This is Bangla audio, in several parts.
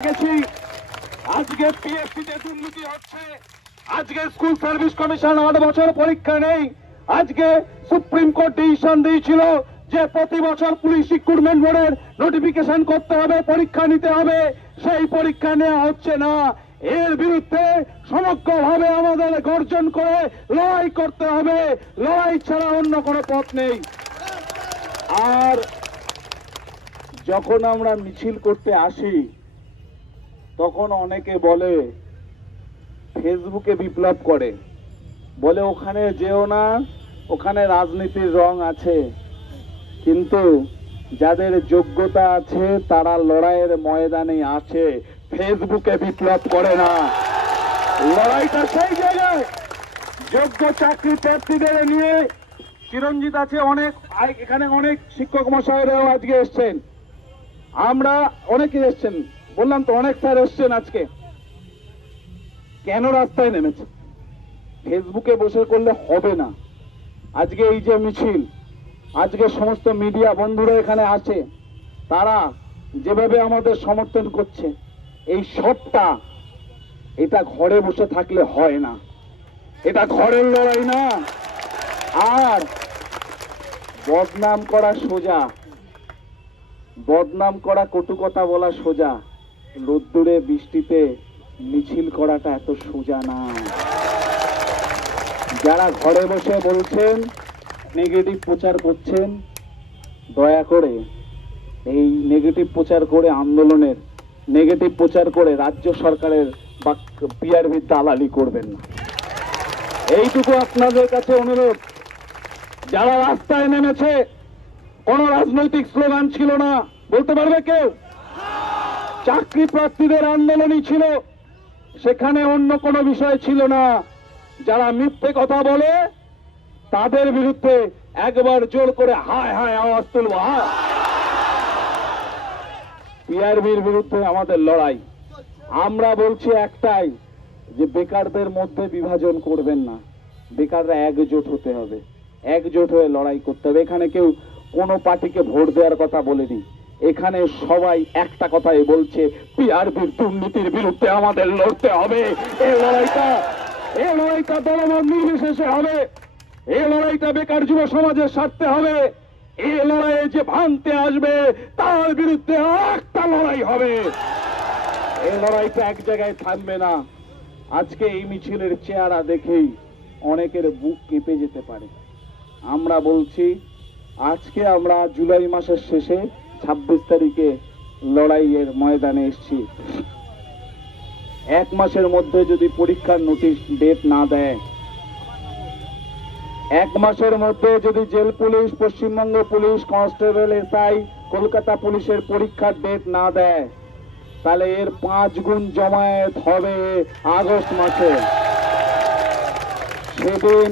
গেছি আজকে পিএসসিতে দুর্নীতি হচ্ছে, আজকে স্কুল সার্ভিস কমিশন 8 বছর পরীক্ষা নেই। আজকে সুপ্রিম কোর্ট ডিসিশন দিয়েছিল যে প্রতি বছর পুলিশ রিক্রুটমেন্ট বোর্ডের নোটিফিকেশন করতে হবে, পরীক্ষা নিতে হবে, সেই পরীক্ষা নেওয়া হচ্ছে না। এর বিরুদ্ধে সমগ্রভাবে আমাদের গর্জন করে লড়াই করতে হবে, লড়াই ছাড়া অন্য কোনো পথ নেই। আর যখন আমরা মিছিল করতে আসি তখন অনেকে বলে, ফেসবুকে বিপ্লব করে, বলে ওখানে যেও না, ওখানে রাজনীতির রং আছে। কিন্তু যাদের যোগ্যতা আছে তারা লড়াইয়ের ময়দানে আছে, ফেসবুকে বিপ্লব করে না। লড়াইটা সেই জায়গায় যোগ্য চাকরি প্রার্থীদের নিয়ে চিরঞ্জিত আছে, অনেক এখানে অনেক শিক্ষক মশাইরাও আজকে এসছেন, আমরা অনেকে এসছেন, বললাম তো অনেক স্যার এসছেন। আজকে কেন রাস্তায় নেমেছে? ফেসবুকে বসে করলে হবে না। আজকে এই যে মিছিল, আজকে সমস্ত মিডিয়া বন্ধুরা এখানে আছে, তারা যেভাবে আমাদের সমর্থন করছে, এই সবটা এটা ঘরে বসে থাকলে হয় না, এটা ঘরের লড়াই না। আর বদনাম করা সোজা, বদনাম করা, কটু কথা বলা সোজা, রোদ্দুরে বৃষ্টিতে মিছিল করাটা এত সোজা না। যারা ঘরে বসে বলছেন, নেগেটিভ প্রচার করছেন, দয়া করে এই নেগেটিভ প্রচার করে আন্দোলনের নেগেটিভ প্রচার করে রাজ্য সরকারের বা পিআরবির দালালি করবেন না। এইটুকু আপনাদের কাছে অনুরোধ। যারা রাস্তায় নেমেছে, কোন রাজনৈতিক স্লোগান ছিল না, বলতে পারবে কেউ? চাকরি প্রার্থীদের আন্দোলনই ছিল, সেখানে অন্য কোনো বিষয় ছিল না। যারা মিথ্যে কথা বলে তাদের বিরুদ্ধে একবার জোর করে হায় হায় আওয়াজ তুলব। পিআরবির বিরুদ্ধে আমাদের লড়াই। আমরা বলছি একটাই, যে বেকারদের মধ্যে বিভাজন করবেন না, বেকাররা একজোট হতে হবে, একজোট হয়ে লড়াই করতে হবে। এখানে কেউ কোনো পার্টিকে ভোট দেওয়ার কথা বলেনি, এখানে সবাই একটা কথাই বলছে, পিআরবির দুর্নীতির বিরুদ্ধে আমাদের লড়তে হবে। এই লড়াইটা দলমত নির্বিশেষে হবে, এই লড়াইটা বেকার যুব সমাজের স্বার্থে হবে। এই লড়াইয়ে যে ভাঙতে আসবে তার বিরুদ্ধে একটা লড়াই হবে, এই লড়াইটা এক জায়গায় থামবে না। আজকে এই মিছিলের চেহারা দেখেই অনেকের বুক কেঁপে যেতে পারে। আমরা বলছি, আজকে আমরা জুলাই মাসের শেষে 26 তারিখে লড়াইয়ের ময়দানে এসেছি। 1 মাসের মধ্যে যদি পরীক্ষার নোটিশ ডেট না দেয়, 1 মাসের মধ্যে যদি jail police, Paschimbanga police, constable, SI, Kolkata পুলিশের পরীক্ষার ডেট না দেয়, তাহলে এর 5 গুণ জমায়েত হবে আগস্ট মাসে। সেদিন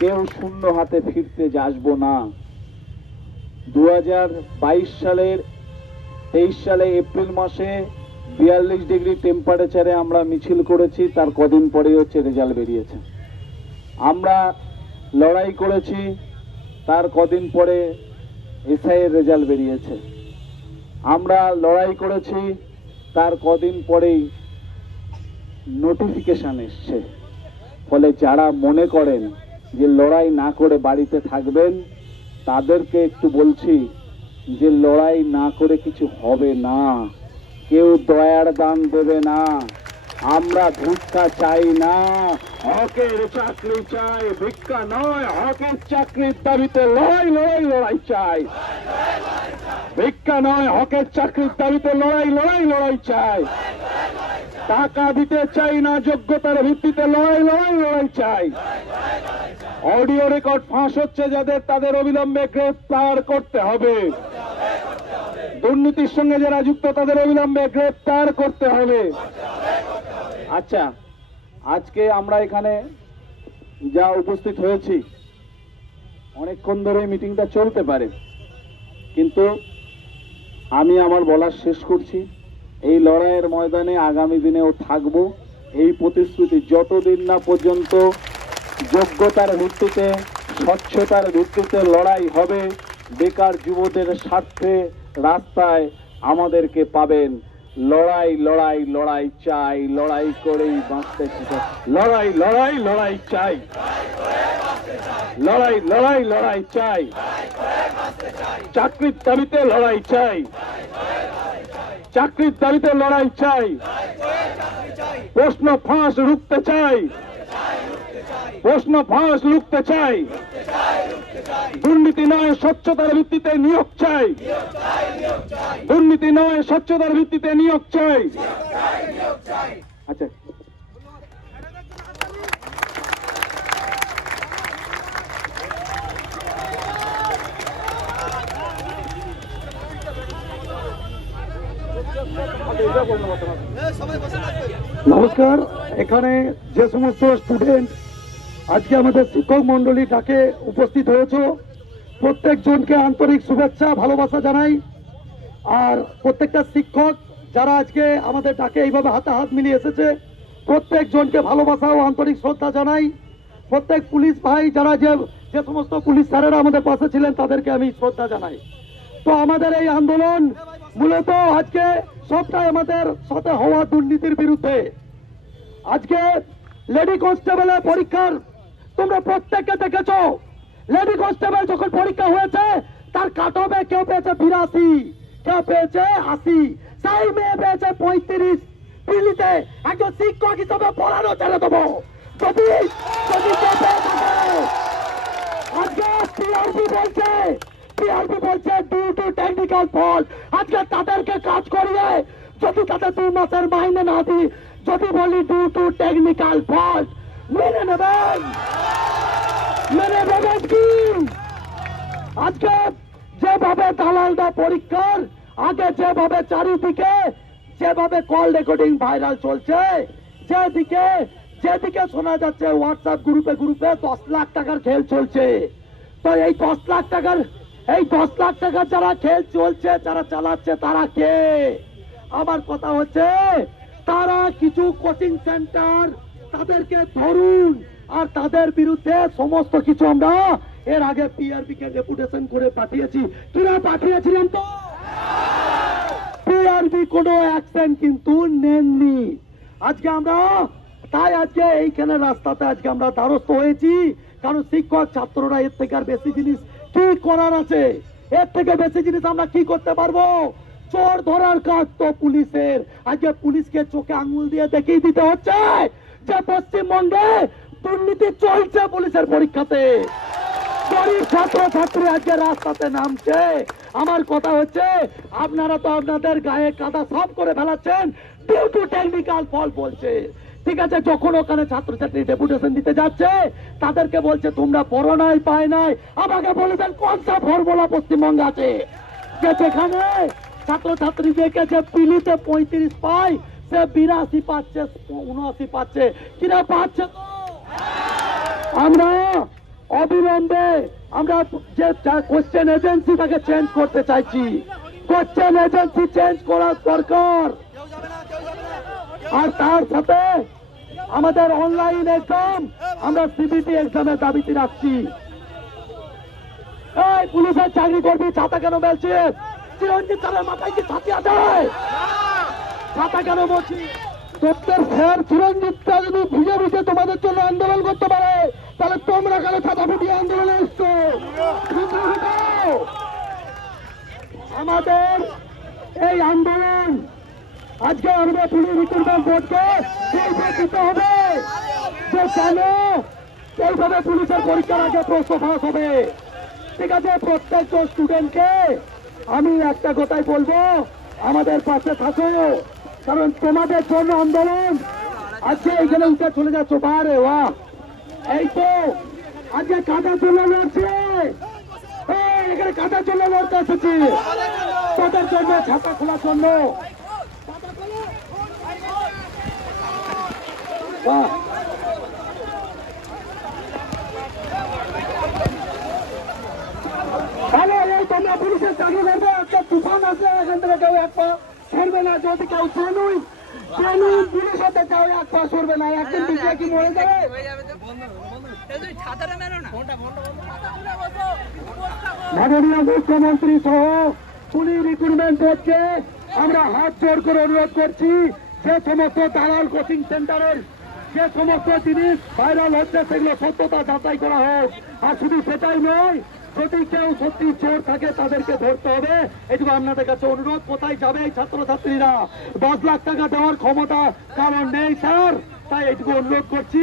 কেউ শূন্য হাতে ফিরতে আসবো না। 2022 সালের 23 সালে এপ্রিল মাসে 42 ডিগ্রি টেম্পারেচারে আমরা মিছিল করেছি, তার কদিন পরেই হচ্ছে রেজাল্ট বেরিয়েছে। আমরা লড়াই করেছি, তার কদিন পরে এসআই এর রেজাল্ট বেরিয়েছে। আমরা লড়াই করেছি, তার কদিন পরেই নোটিফিকেশন এসছে। ফলে যারা মনে করেন যে লড়াই না করে বাড়িতে থাকবেন, তাদেরকে একটু বলছি যে লড়াই না করে কিছু হবে না, কেউ দয়ার দান দেবে না। আমরা ভিক্ষা চাই না, হকের চাকরি চাই, ভিক্ষা নয়। হকের চাকরির দাবিতে লড়াই চাই, ভিক্ষা নয়। হকের চাকরির দাবিতে লড়াই চাই। টাকা দিতে চাই না, যোগ্যতার ভিত্তিতে লড়াই চাই। অডিও রেকর্ড ফাঁস হচ্ছে যাদের, তাদের অবিলম্বে গ্রেফতার করতে হবে। দুর্নীতির সঙ্গে যারা যুক্ত তাদের অবিলম্বে গ্রেফতার করতে হবে। আচ্ছা, আজকে আমরা এখানে যা উপস্থিত হয়েছি, অনেকক্ষণ ধরে মিটিংটা চলতে পারে, কিন্তু আমি আমার বলার শেষ করছি। এই লড়াইয়ের ময়দানে আগামী দিনেও থাকবো। এই প্রতিশ্রুতি যতদিন না পর্যন্ত যোগ্যতার ভিত্তিতে, স্বচ্ছতার ভিত্তিতে লড়াই হবে, বেকার যুবদের স্বার্থে রাস্তায় আমাদেরকে পাবেন। লড়াই লড়াই লড়াই চাই, লড়াই করেই বাঁচতে চাই, লড়াই লড়াই লড়াই চাই, লড়াই লড়াই লড়াই চাই, চাকরির দাবিতে লড়াই চাই, চাকরির দাবিতে লড়াই চাই, প্রশ্ন ফাঁস রুখতে চাই, প্রশ্ন ফাঁস রুখতে চাই, দুর্নীতি নয় স্বচ্ছতার ভিত্তিতে নিয়োগ চাই, দুর্নীতি নয় স্বচ্ছতার ভিত্তিতে নিয়োগ চাই। আচ্ছা, নমস্কার। এখানে যে সমস্ত স্টুডেন্ট আজকে আমাদের শিক্ষক মন্ডলী ডাকে উপস্থিত হয়েছে, প্রত্যেকজনকে আন্তরিক শুভেচ্ছা ভালোবাসা জানাই। আর প্রত্যেকটা শিক্ষক যারা আজকে আমাদের ডাকে এইভাবে হাতে হাত মিলিয়ে এসেছে, প্রত্যেকজনকে ভালোবাসা ও আন্তরিক শ্রদ্ধা জানাই। প্রত্যেক পুলিশ ভাই যারা যে সমস্ত পুলিশ স্যারেরা আমাদের পাশে ছিলেন তাদেরকে আমি শ্রদ্ধা জানাই। তো আমাদের এই আন্দোলন মূলত আজকে সবটাই আমাদের সাথে হওয়া দুর্নীতির বিরুদ্ধে। আজকে লেডি কনস্টেবলের পরীক্ষার তোমরা প্রত্যেককে দেখেছো, লেডি কনস্টেবল যখন পরীক্ষা হয়েছে তার কাট অফে কেউ পেয়েছে 82, কেউ পেয়েছে 80, সেই মেয়ে পেয়েছে 35। দিল্লিতে একজন শিক্ষক হিসাবে পড়ানো ছেড়ে দেবো যদি আজকে টিআরপি বলছে ডিউ টু টেকনিক্যাল ফল্ট। আজকে তাদেরকে কাজ করিয়ে যদি তাদের 2 মাসের মাইনে না দিই, যদি বলি ডিউ টু টেকনিক্যাল ফল্ট, মেনে নেবেন? মেনে নেবেন কি? আজকে যেভাবে দালালদা পরীক্ষার আগে যেভাবে চারিদিকে যেভাবে কল রেকর্ডিং ভাইরাল চলছে, যেদিকে শোনা যাচ্ছে হোয়াটসঅ্যাপ গ্রুপে 10 লাখ টাকার খেল চলছে। তো এই 10 লাখ টাকার যারা খেল চলছে, যারা চালাচ্ছে তারা কে? আমার কথা হচ্ছে তারা কিছু কোচিং সেন্টার, তাদেরকে ধরুন। আর তাদের বিরুদ্ধে সমস্ত কিছু আমরা এর আগে পিআরপি কে ডেপুটেশন করে পাঠিয়েছি। কিরা পাঠিয়েছিলাম তো? পিআরপি কোনো অ্যাকশন কিন্তু নেননি। আজকে আমরা আজকে এইখানে রাস্তাতে আজকে আমরা দ্বারস্থ হয়েছি, কারণ শিক্ষক ছাত্ররা এর থেকে আর বেশি জিনিস কি করার আছে? এর থেকে বেশি জিনিস আমরা কি করতে পারবো? চোর ধরার কাজ তো পুলিশের। আজকে পুলিশকে চোখে আঙুল দিয়ে দেখিয়ে দিতে হচ্ছে যে পশ্চিমবঙ্গে দুর্নীতি চলছে পুলিশের পরীক্ষাতে। গরিব ছাত্রছাত্রী আজকে রাস্তাতে নামছে। আমার কথা হচ্ছে আপনারা তো আপনাদের গায়ে কাদা সাফ করে ফেলাচ্ছেন, ডিউ টু টেকনিক্যাল ফল্ট বলছে। ঠিক আছে, যখন ওখানে ছাত্রছাত্রী ডেপুটেশন দিতে যাচ্ছে তাদেরকে বলছে তোমরা পড়ো নাই, পায় নাই। আমাকে বলে দেন কোন সা ফর্মুলা পশ্চিমবঙ্গে আছে যে যেখানে ছাত্রছাত্রী দেখেছে পিলিতে 35 পায়, সে 82 পাচ্ছে, 79 পাচ্ছে। কিনা পাচ্ছে? তো আমরা অবিলম্বে আমরা যে কোশ্চেন এজেন্সি তাকে চেঞ্জ করতে চাইছি। কোশ্চেন এজেন্সি চেঞ্জ করার দরকার। আর তার সাথে আমাদের অনলাইন এক্সাম, আমরা সিবিটি এক্সামের দাবিতে রাখছি। এই পুলিশের চাকরি করবি, ছাতা কেন বলছিস? চিরঞ্জিত স্যারের মাথায় কি ছাতি আছে? ছাতা কেন বলছি? তোদের স্যার চিরঞ্জিত স্যার যদি ভিজে ভিজে তোমাদের জন্য আন্দোলন করতে পারে, তাহলে তোমরা কেন ছাতা ফুটিয়ে আন্দোলনে এসছো? আমাদের এই আন্দোলন আজকে আমরা পুলিশ রিক্রুটমেন্ট বোর্ডকে দিতে হবে যে কেন এইভাবে পুলিশের পরীক্ষার আগে প্রশ্ন ফাঁস হবে। ঠিক আছে, প্রত্যেকটা স্টুডেন্টকে আমি একটা কথাই বলবো, আমাদের পাশে থাকো, কারণ তোমাদের জন্য আন্দোলন। আজকে এইখানে উঠে চলে যাচ্ছ বারে, ওয়া এই তো আজকে কাদার জন্য লড়ছে, এখানে কাদার জন্য লড়তে এসেছি, তাদের জন্য ছাতা খোলার জন্য। তাহলে এই তোমরা পুলিশের চাকরি করবে, একটা তুফান আসলে এখান থেকে কেউ এক পা সরবে না। যদি কেউ জেনুইন পুলিশ হতে চাও, এক পা সরবে না। একদিন পিছিয়ে কি মরে যাবে? মাননীয় মুখ্যমন্ত্রী সহ পুলিশ রিক্রুটমেন্ট বোর্ডকে আমরা হাত জোর করে অনুরোধ করছি, যে সমস্ত দালাল কোচিং সেন্টারের যে সমস্ত জিনিস ভাইরাল হচ্ছে সেগুলো সত্যতা যাচাই করা হোক। আর শুধু সেটাই নয়, যদি কেউ সত্যি চোর থাকে তাদেরকে ধরতে হবে। এটুকু আপনাদের কাছে অনুরোধ। কোথায় যাবে এই ছাত্রছাত্রীরা? 10 লাখ টাকা দেওয়ার ক্ষমতা কারণ নেই স্যার। তাই এটুকু অনুরোধ করছি,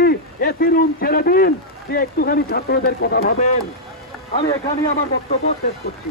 এসি রুম ছেড়ে দিন, যে একটুখানি ছাত্রদের কথা ভাবেন। আমি এখানেই আমার বক্তব্য শেষ করছি।